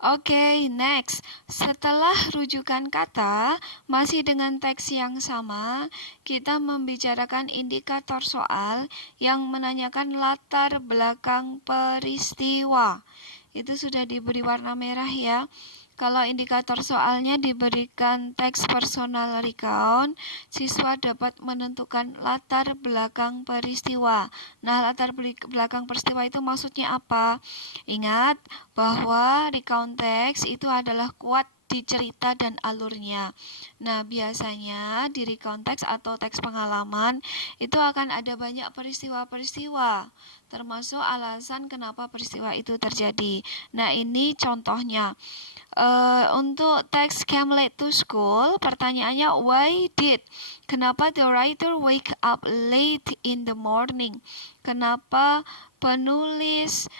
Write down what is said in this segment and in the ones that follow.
Oke, next. Setelah rujukan kata, masih dengan teks yang sama, kita membicarakan indikator soal yang menanyakan latar belakang peristiwa. Itu sudah diberi warna merah ya. Kalau indikator soalnya diberikan teks personal recount, siswa dapat menentukan latar belakang peristiwa. Nah, latar belakang peristiwa itu maksudnya apa? Ingat bahwa recount teks itu adalah kuat di cerita dan alurnya. Nah, biasanya di recount teks atau teks pengalaman itu akan ada banyak peristiwa-peristiwa, termasuk alasan kenapa peristiwa itu terjadi. Nah, ini contohnya. Untuk teks Came Late to School, pertanyaannya why did? Kenapa the writer wake up late in the morning? Kenapa penulis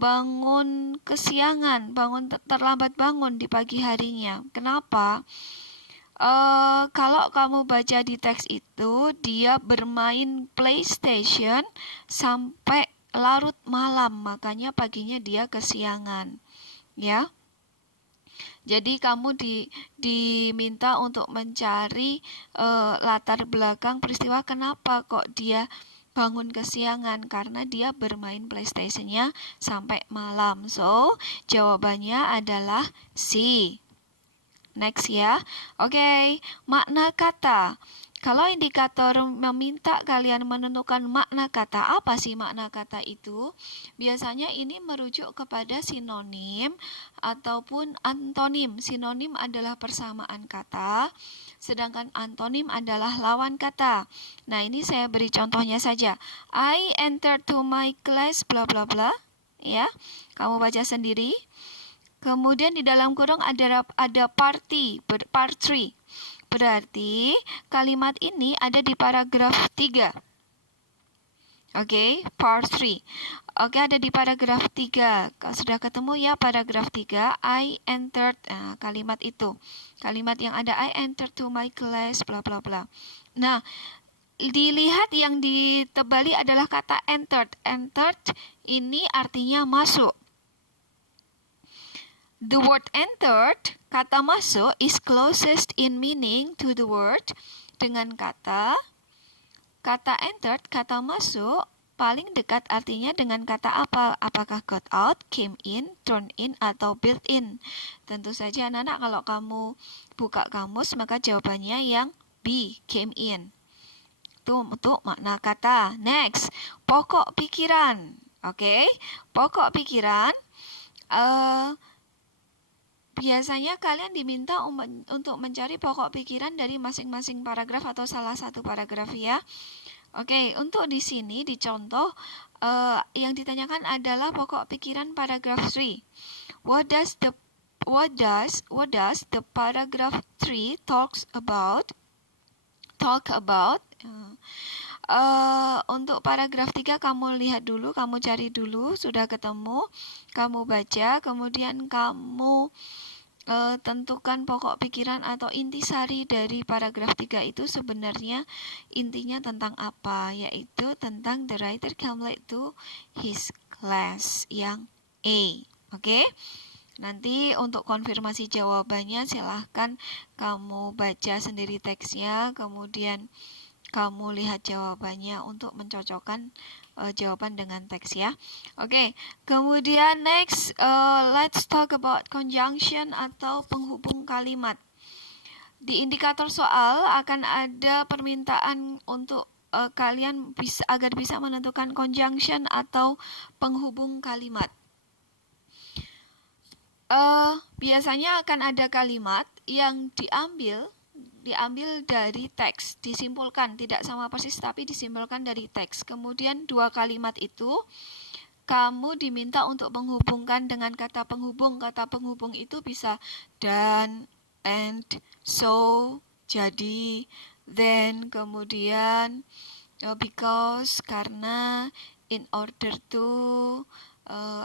bangun kesiangan, terlambat bangun di pagi harinya? Kenapa? Kalau kamu baca di teks itu, dia bermain PlayStation sampai larut malam, makanya paginya dia kesiangan, ya. Jadi kamu diminta untuk mencari latar belakang peristiwa kenapa kok dia bangun kesiangan, karena dia bermain PlayStation-nya sampai malam. So, jawabannya adalah C. Next ya. Oke, makna kata. Kalau indikator meminta kalian menentukan makna kata, apa sih makna kata itu? Biasanya ini merujuk kepada sinonim ataupun antonim. Sinonim adalah persamaan kata, sedangkan antonim adalah lawan kata. Nah, ini saya beri contohnya saja. I entered to my class bla bla bla. Ya, kamu baca sendiri. Kemudian di dalam kurung ada party, part 3. Berarti kalimat ini ada di paragraf 3. Oke, part 3. Oke, ada di paragraf 3. Kalau sudah ketemu ya paragraf 3, I entered, kalimat itu. Kalimat yang ada I entered to my class, bla bla bla. Nah, dilihat yang ditebali adalah kata entered. Entered ini artinya masuk. The word entered, kata masuk, is closest in meaning to the word. Dengan kata entered, kata masuk, paling dekat artinya dengan kata apa? Apakah got out, came in, turn in, atau built in? Tentu saja anak-anak kalau kamu buka kamus, maka jawabannya yang B, came in. Itu untuk makna kata. Next, pokok pikiran. Oke, pokok pikiran. Biasanya kalian diminta untuk mencari pokok pikiran dari masing-masing paragraf atau salah satu paragraf ya. Oke, untuk di sini dicontoh yang ditanyakan adalah pokok pikiran paragraf 3. What does the paragraph 3 talk about? Untuk paragraf 3 kamu lihat dulu, kamu cari dulu, sudah ketemu, kamu baca, kemudian kamu tentukan pokok pikiran atau intisari dari paragraf 3 itu sebenarnya intinya tentang apa, yaitu tentang the writer came late to his class, yang A. Oke? Nanti untuk konfirmasi jawabannya silahkan kamu baca sendiri teksnya, kemudian kamu lihat jawabannya untuk mencocokkan jawaban dengan teks ya. Oke, kemudian next let's talk about conjunction atau penghubung kalimat. Di indikator soal akan ada permintaan untuk kalian agar bisa menentukan conjunction atau penghubung kalimat. Biasanya akan ada kalimat yang diambil dari teks, disimpulkan, tidak sama persis tapi disimpulkan dari teks. Kemudian dua kalimat itu kamu diminta untuk menghubungkan dengan kata penghubung. Kata penghubung itu bisa dan, and, so, jadi, then, kemudian because, karena, in order to,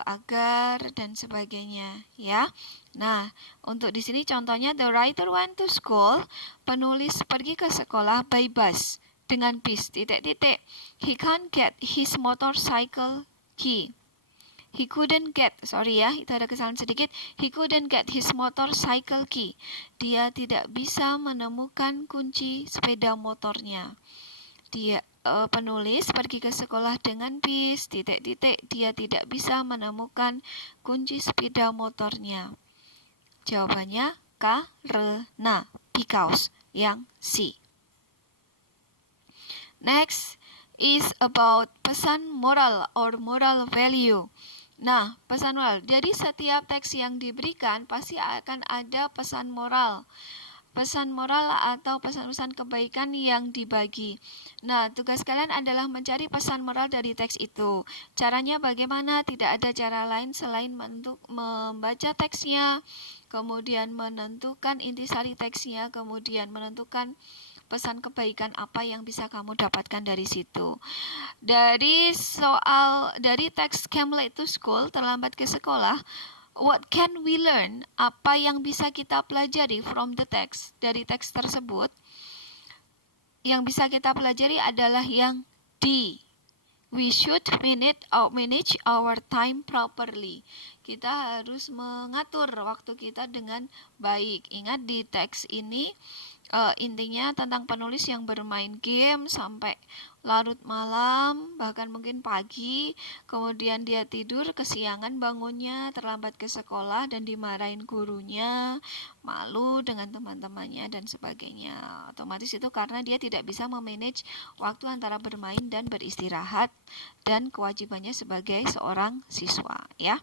agar, dan sebagainya ya. Nah, untuk di sini contohnya the writer went to school, penulis pergi ke sekolah by bus dengan bis, titik-titik. He can't get his motorcycle key. He couldn't get, sorry ya, itu ada kesalahan sedikit. He couldn't get his motorcycle key. Dia tidak bisa menemukan kunci sepeda motornya. Dia penulis pergi ke sekolah dengan bis, titik-titik, dia tidak bisa menemukan kunci sepeda motornya. Jawabannya karena, because, yang C. Next is about pesan moral or moral value. Nah, pesan moral. Jadi setiap teks yang diberikan pasti akan ada pesan moral. Pesan moral atau pesan-pesan kebaikan yang dibagi. Nah, tugas kalian adalah mencari pesan moral dari teks itu. Caranya bagaimana? Tidak ada cara lain selain untuk membaca teksnya, kemudian menentukan intisari teksnya, kemudian menentukan pesan kebaikan apa yang bisa kamu dapatkan dari situ. Dari teks Came Late to School, terlambat ke sekolah, what can we learn? Apa yang bisa kita pelajari from the text? Dari teks tersebut, yang bisa kita pelajari adalah yang D. We should manage our time properly. Kita harus mengatur waktu kita dengan baik. Ingat di teks ini intinya tentang penulis yang bermain game sampai larut malam, bahkan mungkin pagi, kemudian dia tidur kesiangan bangunnya, terlambat ke sekolah dan dimarahin gurunya, malu dengan teman-temannya dan sebagainya. Otomatis itu karena dia tidak bisa memanage waktu antara bermain dan beristirahat dan kewajibannya sebagai seorang siswa, ya.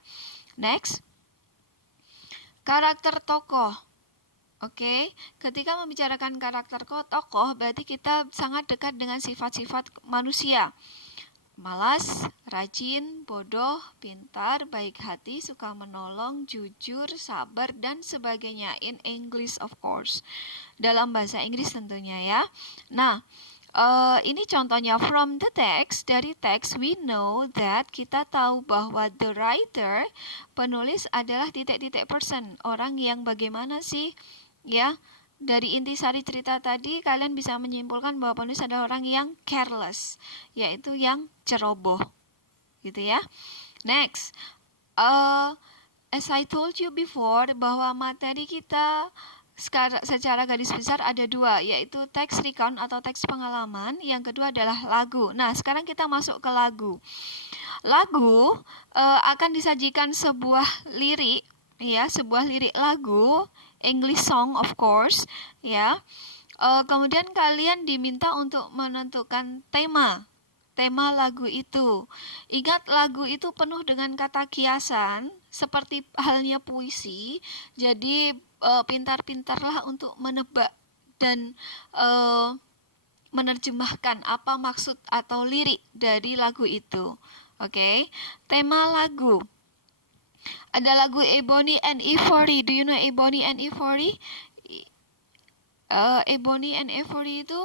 Next, karakter tokoh. Oke, ketika membicarakan karakter tokoh, berarti kita sangat dekat dengan sifat-sifat manusia. Malas, rajin, bodoh, pintar, baik hati, suka menolong, jujur, sabar, dan sebagainya. In English of course. Dalam bahasa Inggris tentunya ya. Nah, ini contohnya from the text. Dari teks we know that, kita tahu bahwa the writer, penulis adalah titik-titik person. Orang yang bagaimana sih? Ya, dari intisari cerita tadi kalian bisa menyimpulkan bahwa penulis adalah orang yang careless, yaitu yang ceroboh, gitu ya. Next, as I told you before, bahwa materi kita secara garis besar ada dua, yaitu teks recount atau teks pengalaman, yang kedua adalah lagu. Nah, sekarang kita masuk ke lagu. Lagu akan disajikan sebuah lirik, ya, sebuah lirik lagu, English song of course, ya. Kemudian kalian diminta untuk menentukan tema lagu itu. Ingat, lagu itu penuh dengan kata kiasan, seperti halnya puisi. Jadi pintar-pintarlah untuk menebak dan menerjemahkan apa maksud atau lirik dari lagu itu. Oke, tema lagu. Ada lagu Ebony and Ivory. Do you know Ebony and Ivory? Ebony and Ivory itu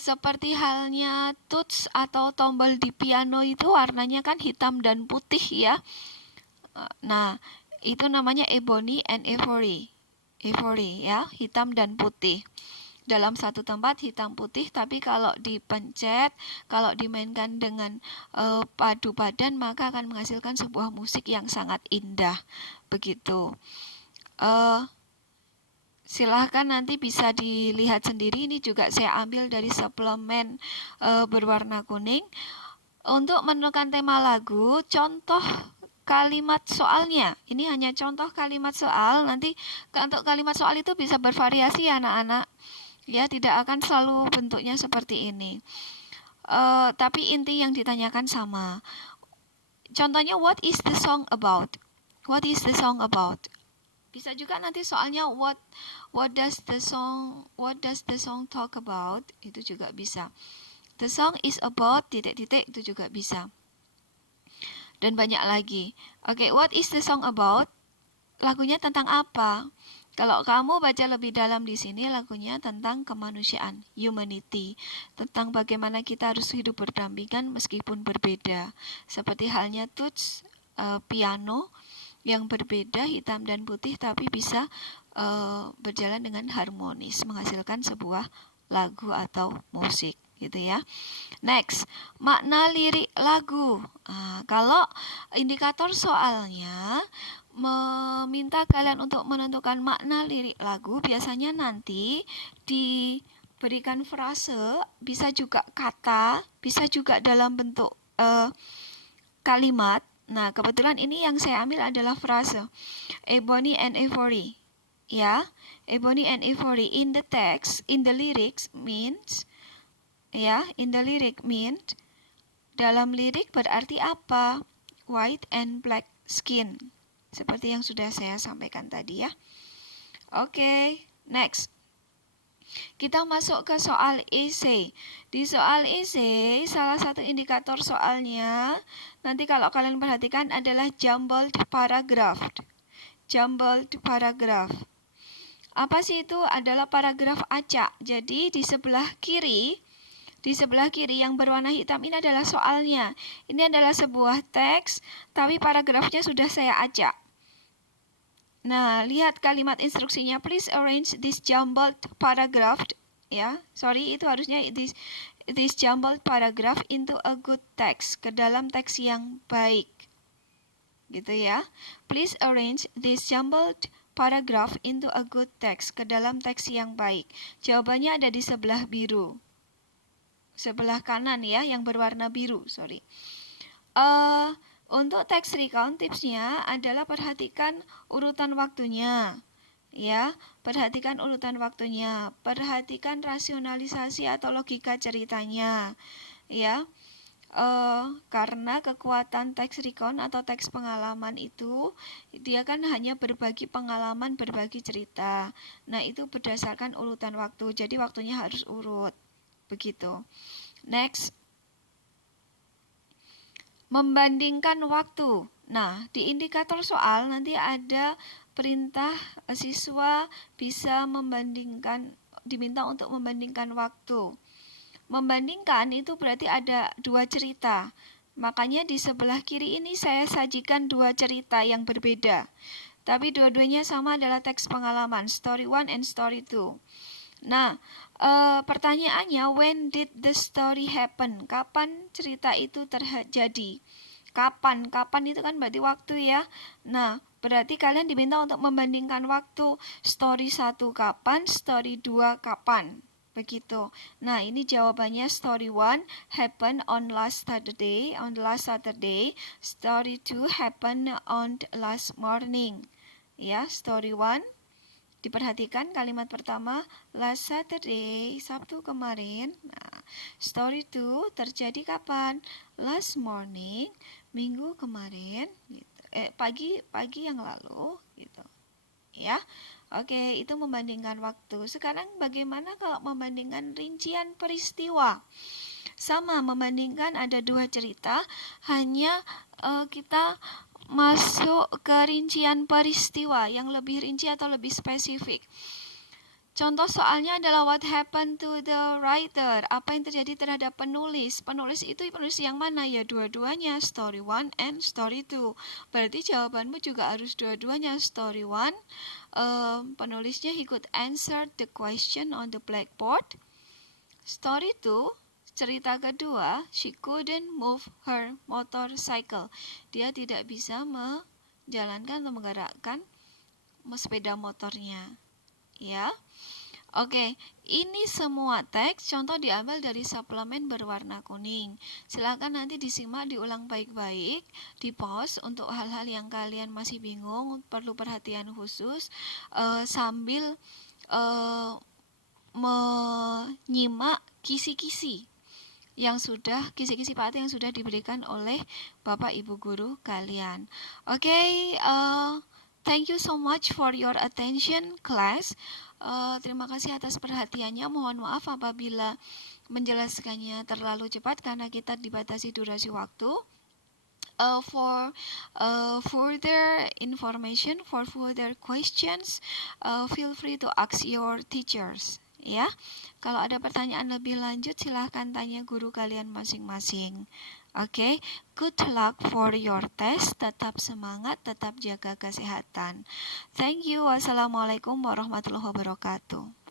seperti halnya tuts atau tombol di piano itu warnanya kan hitam dan putih ya. Nah, itu namanya Ebony and Ivory. Ivory ya, hitam dan putih. Dalam satu tempat hitam putih, tapi kalau dipencet, kalau dimainkan dengan padu padan, maka akan menghasilkan sebuah musik yang sangat indah. Begitu. Silahkan nanti bisa dilihat sendiri. Ini juga saya ambil dari suplemen berwarna kuning. Untuk menentukan tema lagu, contoh kalimat soalnya. Ini hanya contoh kalimat soal. Nanti untuk kalimat soal itu bisa bervariasi ya anak-anak. Ya, tidak akan selalu bentuknya seperti ini. Tapi inti yang ditanyakan sama. Contohnya, what is the song about? What is the song about? Bisa juga nanti soalnya what does the song talk about? Itu juga bisa. The song is about titik-titik, itu juga bisa. Dan banyak lagi. Oke, what is the song about? Lagunya tentang apa? Kalau kamu baca lebih dalam di sini, lagunya tentang kemanusiaan, humanity, tentang bagaimana kita harus hidup berdampingan meskipun berbeda. Seperti halnya tuts, piano yang berbeda, hitam dan putih, tapi bisa berjalan dengan harmonis, menghasilkan sebuah lagu atau musik. gitu ya. Next, makna lirik lagu. Kalau indikator soalnya meminta kalian untuk menentukan makna lirik lagu, biasanya nanti diberikan frase, bisa juga kata, bisa juga dalam bentuk kalimat. Nah, kebetulan ini yang saya ambil adalah frase Ebony and Ivory. Ya, Ebony and Ivory in the text, in the lyrics means, ya, in the lyric means, dalam lirik berarti apa? White and black skin. Seperti yang sudah saya sampaikan tadi ya. Oke, next. Kita masuk ke soal essay. Di soal essay, salah satu indikator soalnya, nanti kalau kalian perhatikan adalah jumbled paragraph. Jumbled paragraph. Apa sih itu? Adalah paragraf acak. Jadi di sebelah kiri yang berwarna hitam ini adalah soalnya. Ini adalah sebuah teks, tapi paragrafnya sudah saya acak. Nah, lihat kalimat instruksinya. Please arrange this jumbled paragraph. Ya, sorry, itu harusnya this jumbled paragraph into a good text. Ke dalam teks yang baik. Gitu ya. Please arrange this jumbled paragraph into a good text. Ke dalam teks yang baik. Jawabannya ada di sebelah biru. Sebelah kanan ya, yang berwarna biru, sorry. Untuk teks recount tipsnya adalah perhatikan urutan waktunya. Ya, perhatikan urutan waktunya, perhatikan rasionalisasi atau logika ceritanya. Ya. Karena kekuatan teks recount atau teks pengalaman itu, dia kan hanya berbagi pengalaman, berbagi cerita. Nah, itu berdasarkan urutan waktu. Jadi waktunya harus urut. Begitu. Next. Membandingkan waktu. Nah, di indikator soal nanti ada perintah siswa bisa diminta untuk membandingkan waktu. Membandingkan itu berarti ada dua cerita. Makanya di sebelah kiri ini saya sajikan dua cerita yang berbeda. Tapi dua-duanya sama, adalah teks pengalaman, story 1 and story 2. Nah, pertanyaannya, when did the story happen? Kapan cerita itu terjadi? Kapan? Kapan itu kan berarti waktu ya. Nah, berarti kalian diminta untuk membandingkan waktu. Story 1 kapan, story 2 kapan. Begitu. Nah, ini jawabannya story 1 happen on last Saturday, Story 2 happen on last morning. Ya, story 1. Diperhatikan kalimat pertama, last Saturday, Sabtu kemarin. Nah, story 2 terjadi kapan? Last morning, minggu kemarin. Gitu. Pagi yang lalu. Gitu. Ya, oke, itu membandingkan waktu. Sekarang bagaimana kalau membandingkan rincian peristiwa? Sama, membandingkan ada dua cerita, hanya kita masuk ke rincian peristiwa yang lebih rinci atau lebih spesifik. Contoh soalnya adalah what happened to the writer. Apa yang terjadi terhadap penulis? Penulis itu penulis yang mana? Ya dua-duanya, story 1 and story 2. Berarti jawabanmu juga harus dua-duanya, story 1. Penulisnya he could answer the question on the blackboard. Story 2. Cerita kedua, she couldn't move her motorcycle. Dia tidak bisa menjalankan atau menggerakkan sepeda motornya. Ya. Oke, ini semua teks contoh diambil dari suplemen berwarna kuning. Silakan nanti disimak, diulang baik-baik, di-pause untuk hal-hal yang kalian masih bingung, perlu perhatian khusus, sambil menyimak kisi-kisi pakti yang sudah diberikan oleh Bapak Ibu guru kalian. Oke, thank you so much for your attention, class. Terima kasih atas perhatiannya. Mohon maaf apabila menjelaskannya terlalu cepat karena kita dibatasi durasi waktu. For further information, for further questions, feel free to ask your teachers. Ya, kalau ada pertanyaan lebih lanjut silahkan tanya guru kalian masing-masing. Oke, good luck for your test. Tetap semangat, tetap jaga kesehatan. Thank you. Wassalamualaikum warahmatullahi wabarakatuh.